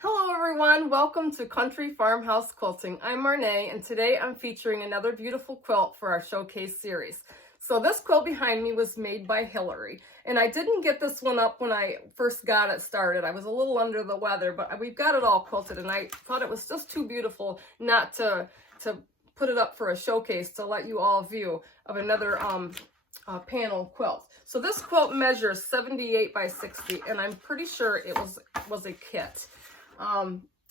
Hello everyone, welcome to Country Farmhouse Quilting. I'm Marnay and today I'm featuring another beautiful quilt for our showcase series. So this quilt behind me was made by Hillary and I didn't get this one up when I first got it started. I was a little under the weather, but we've got it all quilted and I thought it was just too beautiful not to put it up for a showcase to let you all view of another panel quilt. So this quilt measures 78 by 60 and I'm pretty sure it was a kit.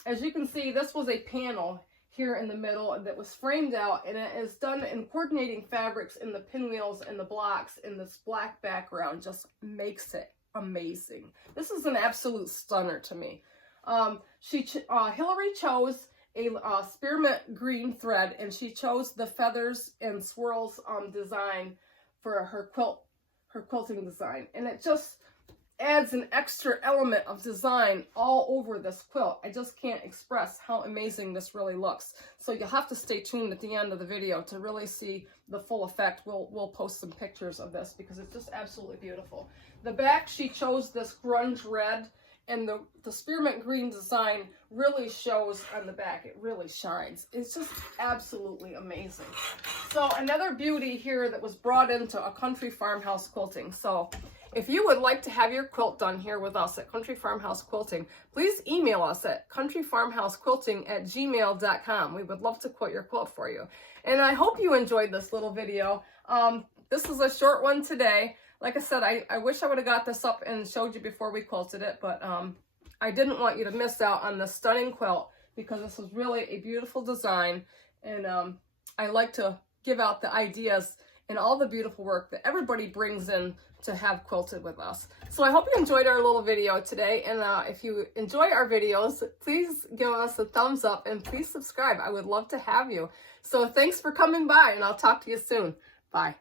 As you can see, this was a panel here in the middle that was framed out, and it is done in coordinating fabrics in the pinwheels and the blocks, and this black background just makes it amazing. This is an absolute stunner to me. Hillary chose a spearmint green thread, and she chose the feathers and swirls design for her quilting design, and it just adds an extra element of design all over this quilt. I just can't express how amazing this really looks. So you'll have to stay tuned at the end of the video to really see the full effect. We'll post some pictures of this because it's just absolutely beautiful. The back, she chose this grunge red, and the spearmint green design really shows on the back. It really shines. It's just absolutely amazing. So another beauty here that was brought into a Country Farmhouse Quilting. So if you would like to have your quilt done here with us at Country Farmhouse Quilting, please email us at countryfarmhousequilting@gmail.com. We would love to quilt your quilt for you. And I hope you enjoyed this little video. This is a short one today. Like I said, I wish I would have got this up and showed you before we quilted it, but I didn't want you to miss out on this stunning quilt because this was really a beautiful design. And I like to give out the ideas and all the beautiful work that everybody brings in to have quilted with us. So I hope you enjoyed our little video today, and if you enjoy our videos, please give us a thumbs up and please subscribe. I would love to have you. So thanks for coming by, and I'll talk to you soon. Bye.